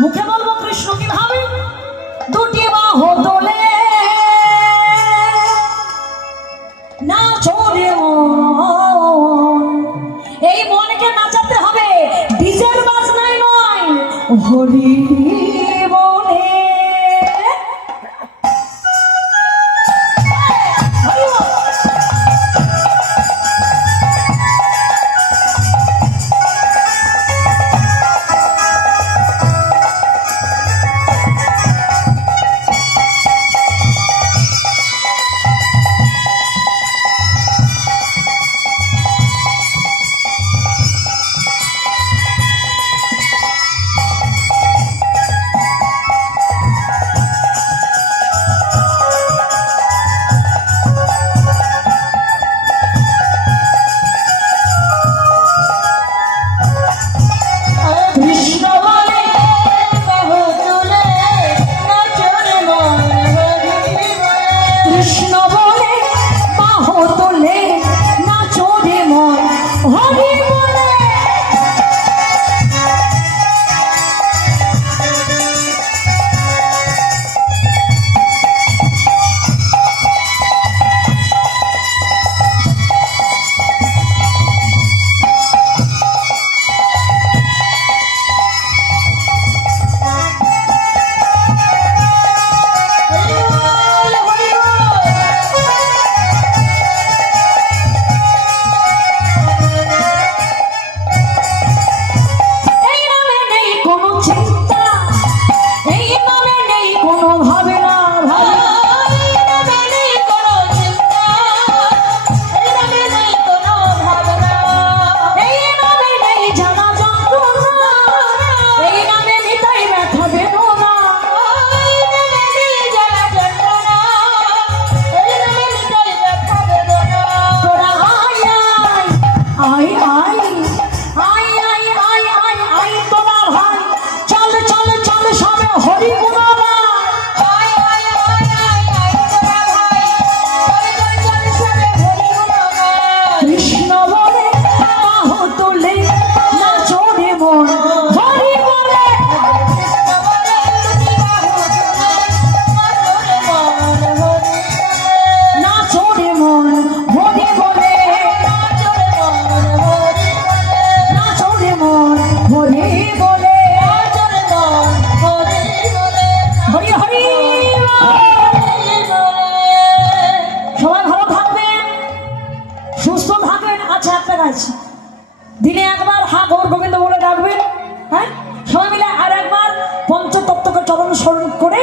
মুখে বলবো কৃষ্ণ কিভাবে দুটি বাহু তোলে না চলে মন। এই মনকে নাচাতে হবে, ডিজের বাজনায় নয়, হরি বলে। দিনে একবার হা গৌর গোবিন্দ বলে ডাকবেন, হ্যাঁ সবাই মিলে, আর একবার পঞ্চতত্ত্বকে চরণ স্মরণ করে